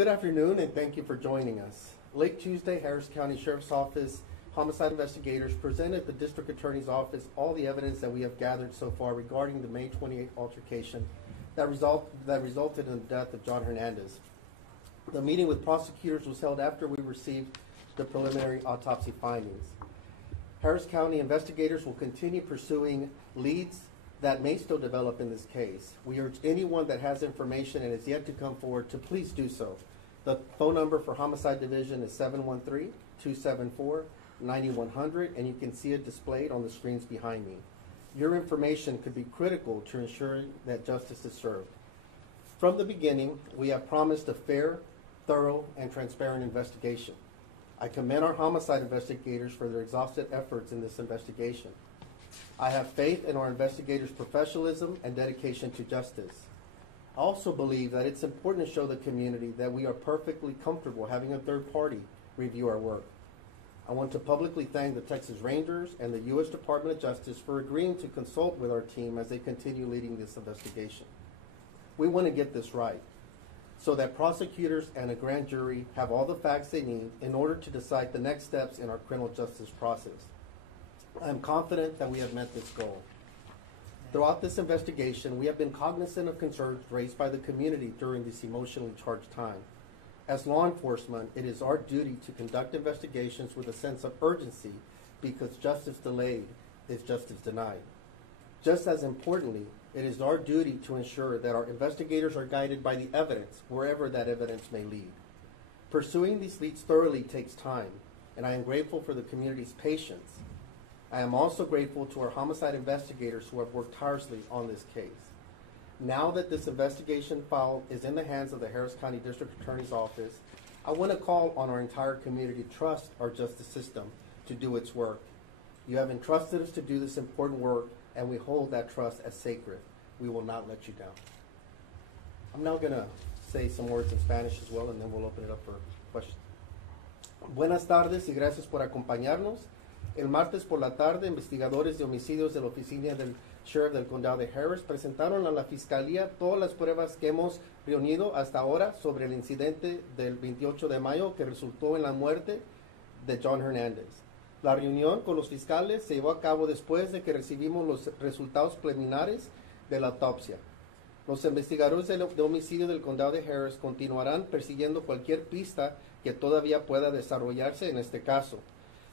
Good afternoon, and thank you for joining us. Late Tuesday, Harris County Sheriff's Office homicide investigators presented the District Attorney's Office all the evidence that we have gathered so far regarding the May 28th altercation that resulted in the death of John Hernandez. The meeting with prosecutors was held after we received the preliminary autopsy findings. Harris County investigators will continue pursuing leads that may still develop in this case. We urge anyone that has information and is yet to come forward to please do so. The phone number for Homicide Division is 713-274-9100, and you can see it displayed on the screens behind me. Your information could be critical to ensuring that justice is served. From the beginning, we have promised a fair, thorough, and transparent investigation. I commend our homicide investigators for their exhaustive efforts in this investigation. I have faith in our investigators' professionalism and dedication to justice. I also believe that it's important to show the community that we are perfectly comfortable having a third party review our work. I want to publicly thank the Texas Rangers and the U.S. Department of Justice for agreeing to consult with our team as they continue leading this investigation. We want to get this right so that prosecutors and a grand jury have all the facts they need in order to decide the next steps in our criminal justice process. I am confident that we have met this goal. Throughout this investigation, we have been cognizant of concerns raised by the community during this emotionally charged time. As law enforcement, it is our duty to conduct investigations with a sense of urgency because justice delayed is justice denied. Just as importantly, it is our duty to ensure that our investigators are guided by the evidence, wherever that evidence may lead. Pursuing these leads thoroughly takes time, and I am grateful for the community's patience. I am also grateful to our homicide investigators who have worked tirelessly on this case. Now that this investigation file is in the hands of the Harris County District Attorney's Office, I want to call on our entire community to trust our justice system to do its work. You have entrusted us to do this important work, and we hold that trust as sacred. We will not let you down. I'm now going to say some words in Spanish as well, and then we'll open it up for questions. Buenas tardes y gracias por acompañarnos. El martes por la tarde, investigadores de homicidios de la oficina del Sheriff del Condado de Harris presentaron a la Fiscalía todas las pruebas que hemos reunido hasta ahora sobre el incidente del 28 de mayo que resultó en la muerte de John Hernandez. La reunión con los fiscales se llevó a cabo después de que recibimos los resultados preliminares de la autopsia. Los investigadores de homicidio del Condado de Harris continuarán persiguiendo cualquier pista que todavía pueda desarrollarse en este caso.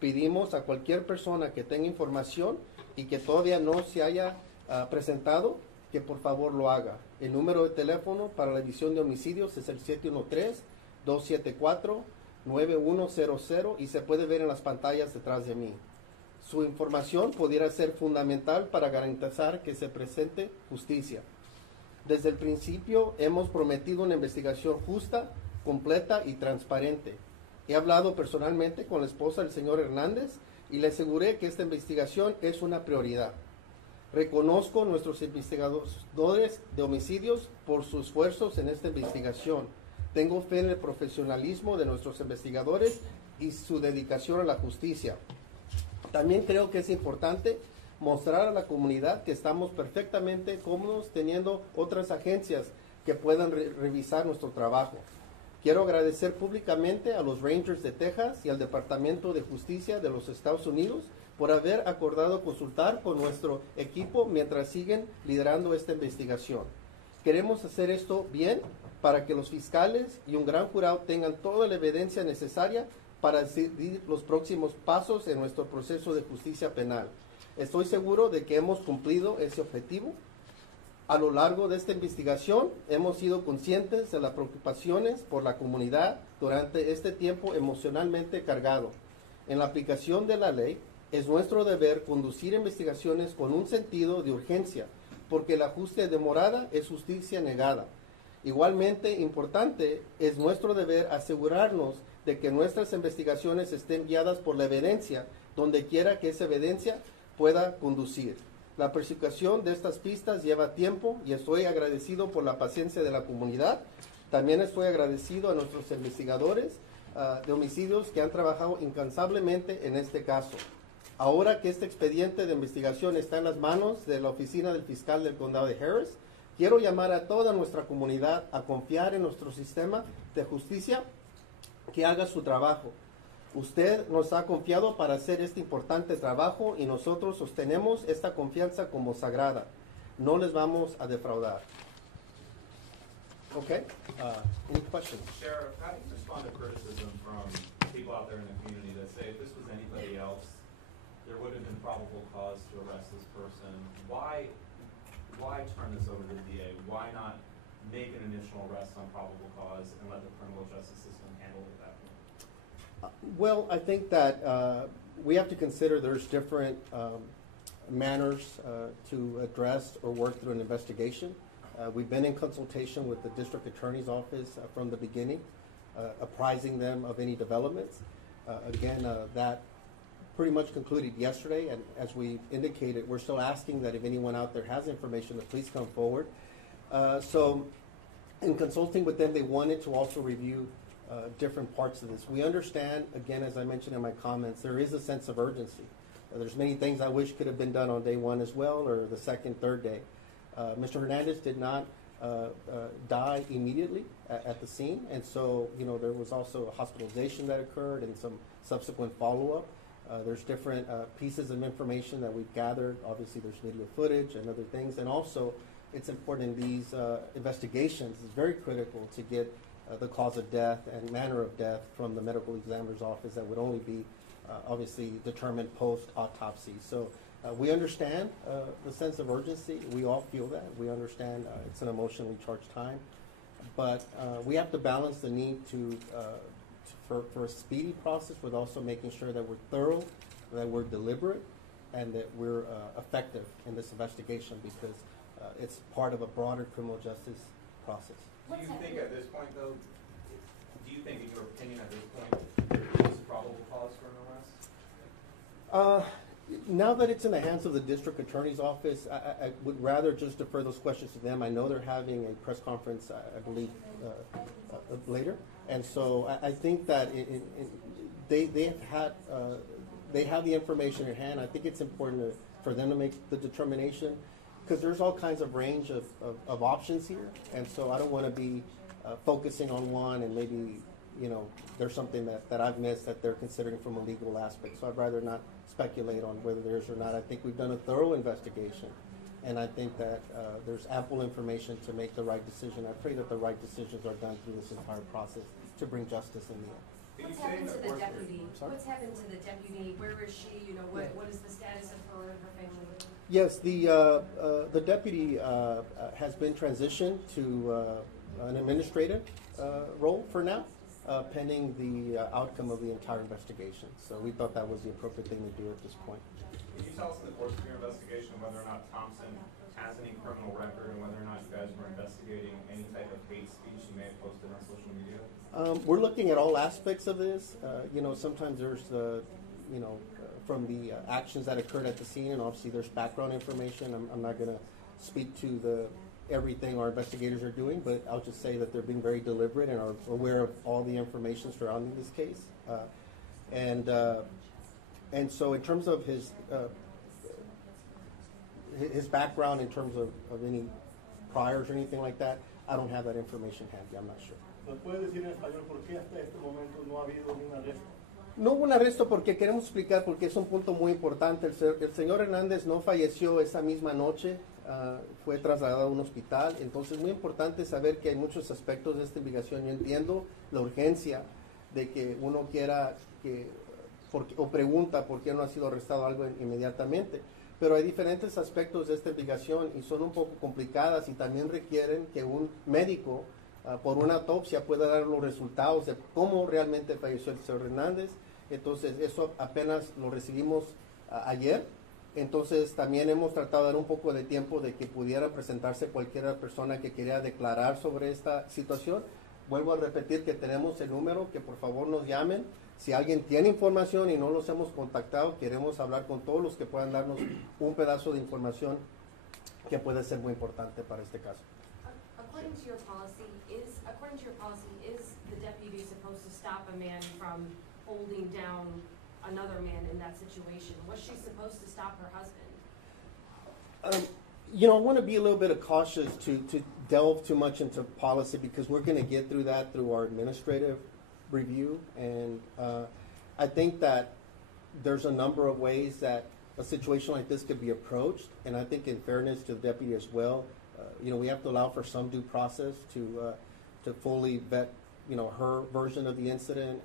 Pedimos a cualquier persona que tenga información y que todavía no se haya presentado, que por favor lo haga. El número de teléfono para la división de homicidios es el 713-274-9100 y se puede ver en las pantallas detrás de mí. Su información pudiera ser fundamental para garantizar que se presente justicia. Desde el principio hemos prometido una investigación justa, completa y transparente. He hablado personalmente con la esposa del señor Hernández y le aseguré que esta investigación es una prioridad. Reconozco a nuestros investigadores de homicidios por sus esfuerzos en esta investigación. Tengo fe en el profesionalismo de nuestros investigadores y su dedicación a la justicia. También creo que es importante mostrar a la comunidad que estamos perfectamente cómodos teniendo otras agencias que puedan revisar nuestro trabajo. Quiero agradecer públicamente a los Rangers de Texas y al Departamento de Justicia de los Estados Unidos por haber acordado consultar con nuestro equipo mientras siguen liderando esta investigación. Queremos hacer esto bien para que los fiscales y un gran jurado tengan toda la evidencia necesaria para decidir los próximos pasos en nuestro proceso de justicia penal. Estoy seguro de que hemos cumplido ese objetivo. A lo largo de esta investigación hemos sido conscientes de las preocupaciones por la comunidad durante este tiempo emocionalmente cargado. En la aplicación de la ley, es nuestro deber conducir investigaciones con un sentido de urgencia, porque la justicia demorada es justicia negada. Igualmente importante es nuestro deber asegurarnos de que nuestras investigaciones estén guiadas por la evidencia, donde quiera que esa evidencia pueda conducir. La persecución de estas pistas lleva tiempo y estoy agradecido por la paciencia de la comunidad. También estoy agradecido a nuestros investigadores de homicidios que han trabajado incansablemente en este caso. Ahora que este expediente de investigación está en las manos de la oficina del fiscal del condado de Harris, quiero llamar a toda nuestra comunidad a confiar en nuestro sistema de justicia que haga su trabajo. Usted nos ha confiado para hacer este importante trabajo y nosotros sostenemos esta confianza como sagrada. No les vamos a defraudar. Okay? Any questions? Sheriff, how do you respond to criticism from people out there in the community that say if this was anybody else, there would have been probable cause to arrest this person? Why turn this over to the DA? Why not make an initial arrest on probable cause and let the criminal justice system handle it at that point? Well, I think that we have to consider there's different manners to address or work through an investigation. We've been in consultation with the district attorney's office from the beginning, apprising them of any developments. Again, that pretty much concluded yesterday, and as we indicated, we're still asking that if anyone out there has information, to please come forward. So in consulting with them, they wanted to also review different parts of this. We understand, again, as I mentioned in my comments, there is a sense of urgency. There's many things I wish could have been done on day one as well, or the second, third day. Mr. Hernandez did not die immediately at the scene, and so, you know, there was also a hospitalization that occurred and some subsequent follow-up. There's different pieces of information that we've gathered. Obviously, there's video footage and other things, and also it's important in these investigations, it's very critical to get the cause of death and manner of death from the medical examiner's office that would only be obviously determined post-autopsy. So we understand the sense of urgency. We all feel that. We understand it's an emotionally charged time. But we have to balance the need for a speedy process with also making sure that we're thorough, that we're deliberate, and that we're effective in this investigation because it's part of a broader criminal justice process. Do you think at this point, though, do you think in your opinion at this point there is probable cause for an arrest? Now that it's in the hands of the district attorney's office, I would rather just defer those questions to them. I know they're having a press conference, I believe, later. And so I think that they have the information at hand. I think it's important for them to make the determination because there's all kinds of range of options here. And so I don't want to be focusing on one and maybe, you know, there's something that I've missed that they're considering from a legal aspect. So I'd rather not speculate on whether there is or not. I think we've done a thorough investigation. And I think that there's ample information to make the right decision. I pray that the right decisions are done through this entire process to bring justice in the end. What's happened to the deputy? What's happened to the deputy? Where is she? You know, what is the status of her and her family? Yes, the deputy has been transitioned to an administrative role for now, pending the outcome of the entire investigation. So we thought that was the appropriate thing to do at this point. Can you tell us in the course of your investigation whether or not Thompson has any criminal record and whether or not you guys were investigating any type of hate speech you may have posted on social media? We're looking at all aspects of this. You know, sometimes there's, you know, from the actions that occurred at the scene, and obviously there's background information. I'm not going to speak to everything our investigators are doing, but I'll just say that they're being very deliberate and are aware of all the information surrounding this case. And so in terms of his background, in terms of any priors or anything like that, I don't have that information handy. I'm not sure. No hubo un arresto porque queremos explicar porque es un punto muy importante. El señor Hernández no falleció esa misma noche, fue trasladado a un hospital. Entonces es muy importante saber que hay muchos aspectos de esta investigación. Yo entiendo la urgencia de que uno quiera o pregunta por qué no ha sido arrestado algo inmediatamente. Pero hay diferentes aspectos de esta investigación y son un poco complicadas y también requieren que un médico por una autopsia pueda dar los resultados de cómo realmente falleció el señor Hernández. Entonces eso apenas lo recibimos ayer. Entonces también hemos tratado de dar un poco de tiempo de que pudiera presentarse cualquier persona que quería declarar sobre esta situación. Vuelvo a repetir que tenemos el número, que por favor nos llamen. Si alguien tiene información y no los hemos contactado, queremos hablar con todos los que puedan darnos un pedazo de información que puede ser muy importante para este caso. According to your policy, is the deputy supposed to stop a man from holding down another man in that situation? Was she supposed to stop her husband? I want to be a little bit cautious to delve too much into policy because we're going to get through that through our administrative review. And I think that there's a number of ways that a situation like this could be approached. And I think in fairness to the deputy as well, we have to allow for some due process to fully vet, her version of the incident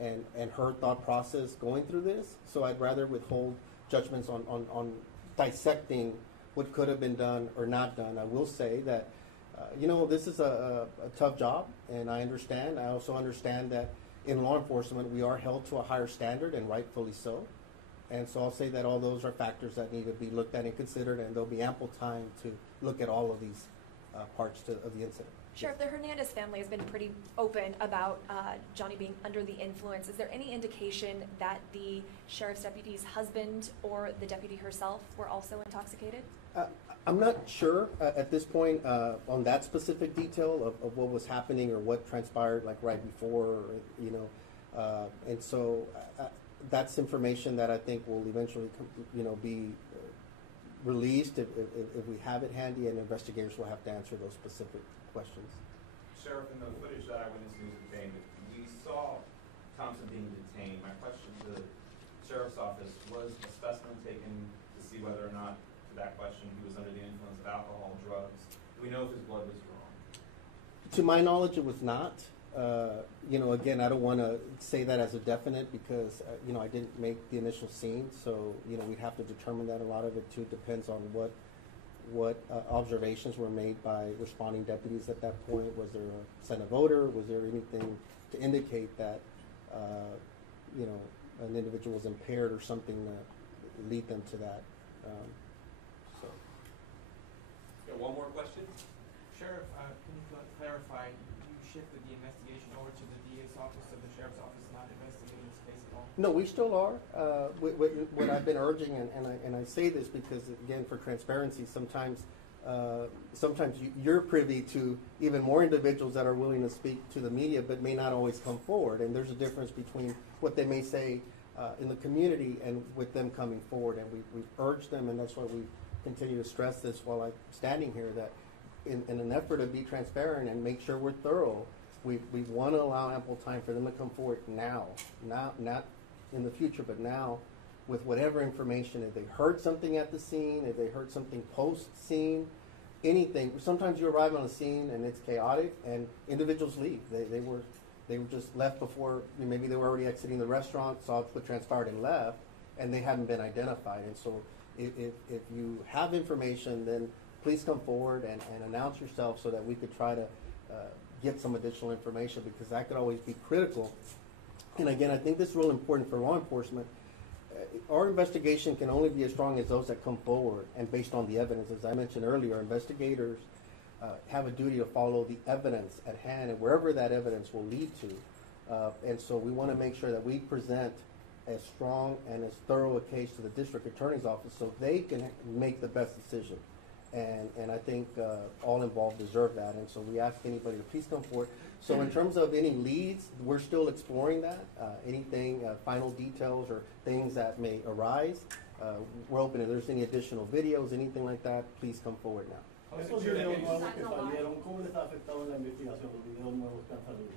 and her thought process going through this. So I'd rather withhold judgments on dissecting what could have been done or not done. I will say that, this is a tough job, and I understand. I also understand that in law enforcement, we are held to a higher standard, and rightfully so. And so I'll say that all those are factors that need to be looked at and considered, and there'll be ample time to look at all of these parts of the incident. Sheriff, the Hernandez family has been pretty open about Johnny being under the influence. Is there any indication that the sheriff's deputy's husband or the deputy herself were also intoxicated? I'm not sure at this point on that specific detail of what was happening or what transpired like right before, and so that's information that I think will eventually, be released if we have it handy, and investigators will have to answer those specific questions. Sheriff, in the footage that Eyewitness News obtained, we saw Thompson being detained. My question to the sheriff's office, was a specimen taken to see whether or not, to that question, he was under the influence of alcohol, drugs? Do we know if his blood was drawn? To my knowledge, it was not. Again, I don't want to say that as a definite because, I didn't make the initial scene. So, we'd have to determine that. A lot of it, too, depends on what observations were made by responding deputies at that point. Was there a scent of odor? Was there anything to indicate that, an individual was impaired or something to lead them to that? Got one more question? Sheriff, can you clarify, you shifted the investigation over to the DA's office, so the sheriff's office is not investigating this case at all? No, we still are. What I've been urging, and I say this because, again, for transparency, sometimes you're privy to even more individuals that are willing to speak to the media but may not always come forward. And there's a difference between what they may say in the community and with them coming forward. And we urge them, and that's why we continue to stress this while I'm standing here, that in an effort to be transparent and make sure we're thorough, we want to allow ample time for them to come forward now, not in the future, but now, with whatever information. If they heard something at the scene, if they heard something post-scene, anything. Sometimes you arrive on a scene and it's chaotic, and individuals leave. They were just left before, maybe they were already exiting the restaurant, saw what transpired and left, and they haven't been identified. And so if you have information, then please come forward and announce yourself so that we could try to get some additional information, because that could always be critical. And again, I think this is real important for law enforcement. Our investigation can only be as strong as those that come forward and based on the evidence. As I mentioned earlier, investigators have a duty to follow the evidence at hand and wherever that evidence will lead to. And so we want to make sure that we present as strong and as thorough a case to the district attorney's office so they can make the best decision. And I think all involved deserve that. And so we ask anybody to please come forward. So in terms of any leads, we're still exploring that. Anything, final details or things that may arise, we're open. If there's any additional videos, anything like that, please come forward now. Esos videos nuevos que salieron, ¿cómo les ha afectado en la investigación los videos nuevos que han salido?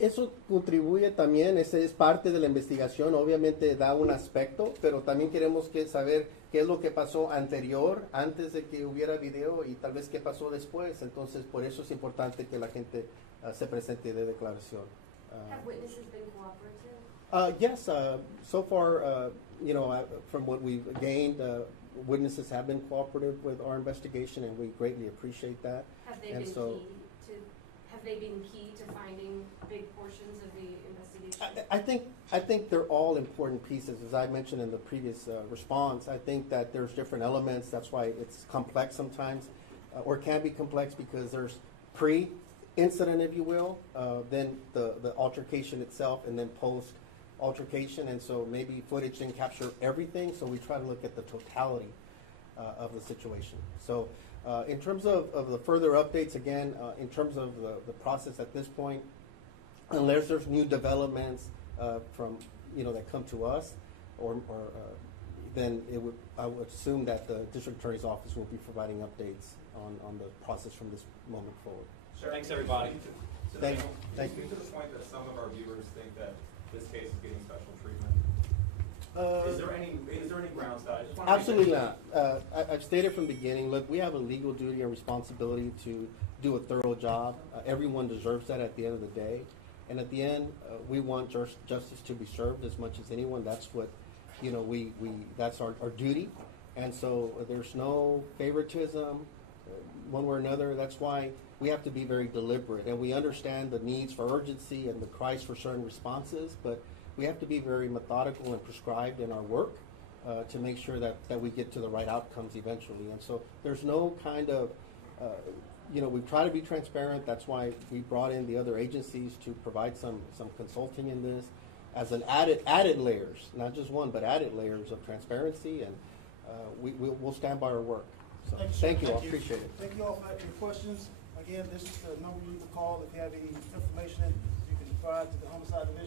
Eso contribuye también, ese es parte de la investigación, obviamente da un aspecto, pero también queremos saber qué es lo que pasó antes de que hubiera video y tal vez qué pasó después. Entonces, por eso es importante que la gente se presente de declaración. Have witnesses been cooperative? Yes, so far, from what we've gained, witnesses have been cooperative with our investigation, and we greatly appreciate that. Have they been key to finding big portions of the investigation? I think they're all important pieces. As I mentioned in the previous response, I think that there's different elements. That's why it's complex sometimes, or can be complex, because there's pre-incident, if you will, then the altercation itself, and then post-altercation. And so maybe footage didn't capture everything, so we try to look at the totality of the situation. So in terms of the further updates, again, in terms of the process at this point, unless there's new developments from that come to us, or then I would assume that the district attorney's office will be providing updates on the process from this moment forward. Thanks, everybody. Thank you. Speak to the point that some of our viewers think that this case is getting special treatment. Is there any grounds that I just want to Absolutely not. I've stated from the beginning, look, we have a legal duty and responsibility to do a thorough job. Everyone deserves that at the end of the day. And at the end, we want justice to be served as much as anyone. That's what, that's our duty. And so there's no favoritism one way or another. That's why we have to be very deliberate. And we understand the needs for urgency and the cries for certain responses, but we have to be very methodical and prescribed in our work to make sure that we get to the right outcomes eventually. And so there's no kind of, we try to be transparent. That's why we brought in the other agencies to provide some consulting in this as an added layers, not just one, but added layers of transparency. And we'll stand by our work. So thank you all. Appreciate it. Thank you all for your questions. Again, this is the number you can call if you have any information you can provide to the homicide division.